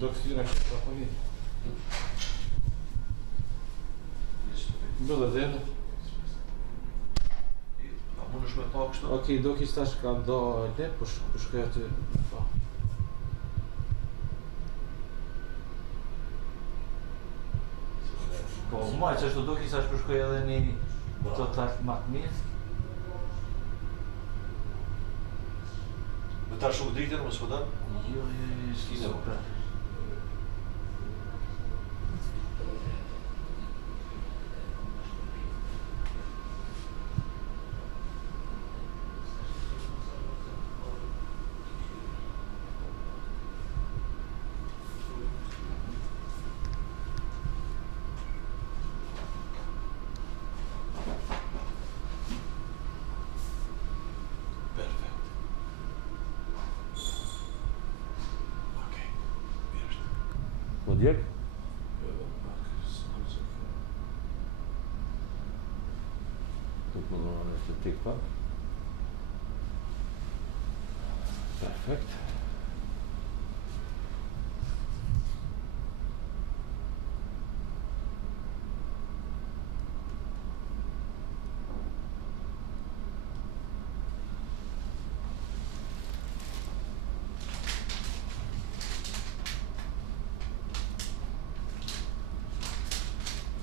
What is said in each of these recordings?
do kështu në kështë trafonit. Bëllë dhe edhe. A mund është me pa kështu? Okej, do kështë tash ka do le, për shkoj aty. Po, maj që është do kështë tash për shkoj edhe një të tash maknis. Me ta shumë dritën, më s'pëdan? Jo, s'ki super. Po djek? Tu më dojnë është të tik pak. Perfekt.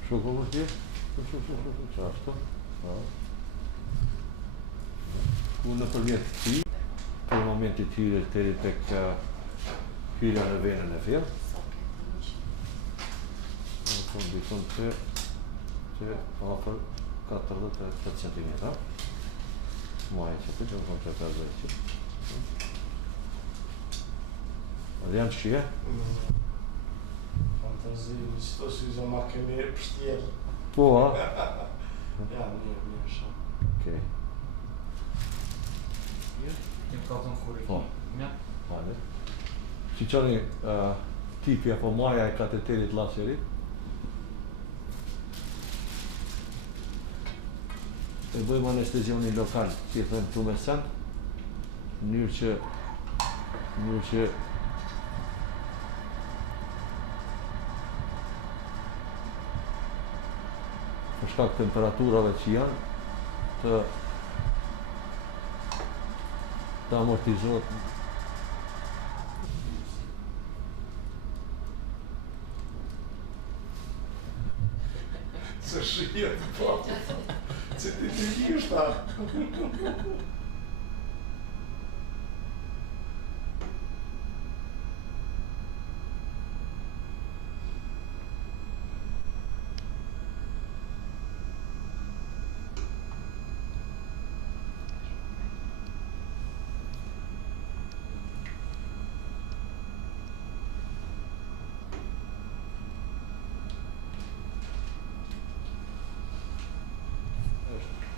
Shumë më tje? Shumë, që ashtu? Ku në përmjet të ti, për momentit tyre të tëri tek hyra në venën e fjell. Në fund bitun që afer 48 cm. Muaj që të që më që të zërë që. Dhe janë qëshje? Fantazi, sto si usa ma che me pështjerë. Po, a? Ja, mirë, shumë. Okej. Një katën kuri. Po. Mja? Hale. Si qani tipja po maja e kateterit laserit. E bëjmë anestezionin lokal, si e thëmë tumescent, në mënyrë që për shkak temperaturave që janë të amortizohet. Se shijet, po. Se ti kishta.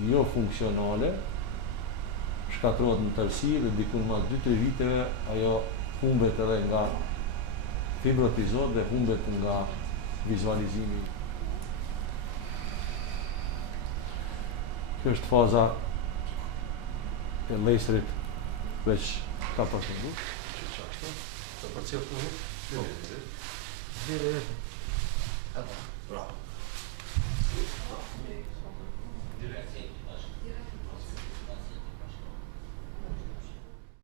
Jo funksionale, shkatrohet në tërësi dhe dikur mas 2-3 viteve ajo humbet edhe nga fibrotizohet dhe humbet nga vizualizimi. Kjo është faza e laserit veç ka përshëndu. Që ashtu? Të përcjell të hu? Dhe. Bravo.